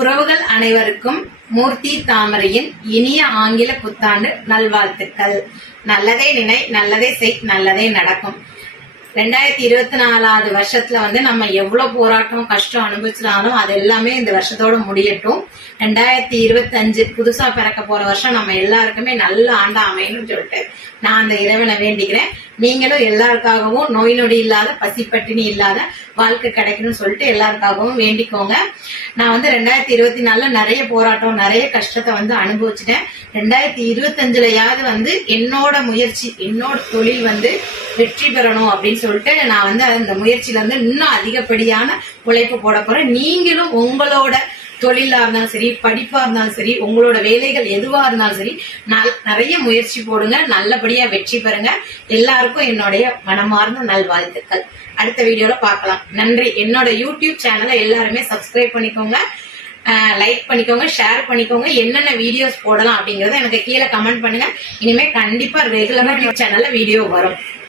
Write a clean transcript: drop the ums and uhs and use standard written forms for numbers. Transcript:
உறவுகள் அனைவருக்கும் மூர்த்தி தாமரையின் இனிய ஆங்கில புத்தாண்டு நல்வாழ்த்துக்கள். நல்லதே நினை, நல்லதே செய், நல்லதே நடக்கும். 2024 வருஷத்துல நம்ம எவ்வளவு போராட்டம் கஷ்டம் அனுபவிச்சாலும் அது எல்லாமே இந்த வருஷத்தோட முடியட்டும். 2025 புதுசா பிறக்க போற வருஷம் நம்ம எல்லாருக்குமே நல்ல ஆண்டா அமையணும்னு சொல்லிட்டு நான் அந்த இறைவனை வேண்டிக்கிறேன். நீங்களும் எல்லாருக்காகவும் நோய் நொடி இல்லாத பசி பட்டினி இல்லாத வாழ்க்கை கிடைக்கணும்னு சொல்லிட்டு எல்லாருக்காகவும் வேண்டிக்கோங்க. நான் 2024 நிறைய போராட்டம் நிறைய கஷ்டத்தை அனுபவிச்சுட்டேன். 2025லயாவது என்னோட முயற்சி என்னோட தொழில் வெற்றி பெறணும் அப்படின்னு சொல்லிட்டு நான் அந்த முயற்சியில இன்னும் அதிகப்படியான உழைப்பு போட போறேன். நீங்களும் உங்களோட தொழிலா இருந்தாலும் சரி, படிப்பா இருந்தாலும் சரி, உங்களோட வேலைகள் எதுவா இருந்தாலும் சரி, நிறைய முயற்சி போடுங்க, நல்லபடியா வெற்றி பெறுங்க. எல்லாருக்கும் என்னுடைய மனமார்ந்த நல்வாழ்த்துக்கள். அடுத்த வீடியோல பார்க்கலாம். நன்றி. என்னோட யூடியூப் சேனலை எல்லாருமே சப்ஸ்கிரைப் பண்ணிக்கோங்க, லைக் பண்ணிக்கோங்க, ஷேர் பண்ணிக்கோங்க. என்னென்ன வீடியோஸ் போடலாம் அப்படிங்கறத எனக்கு கீழே கமெண்ட் பண்ணுங்க. இனிமே கண்டிப்பா ரெகுலரா யூடியூப் சேனல்ல வீடியோ வரும்.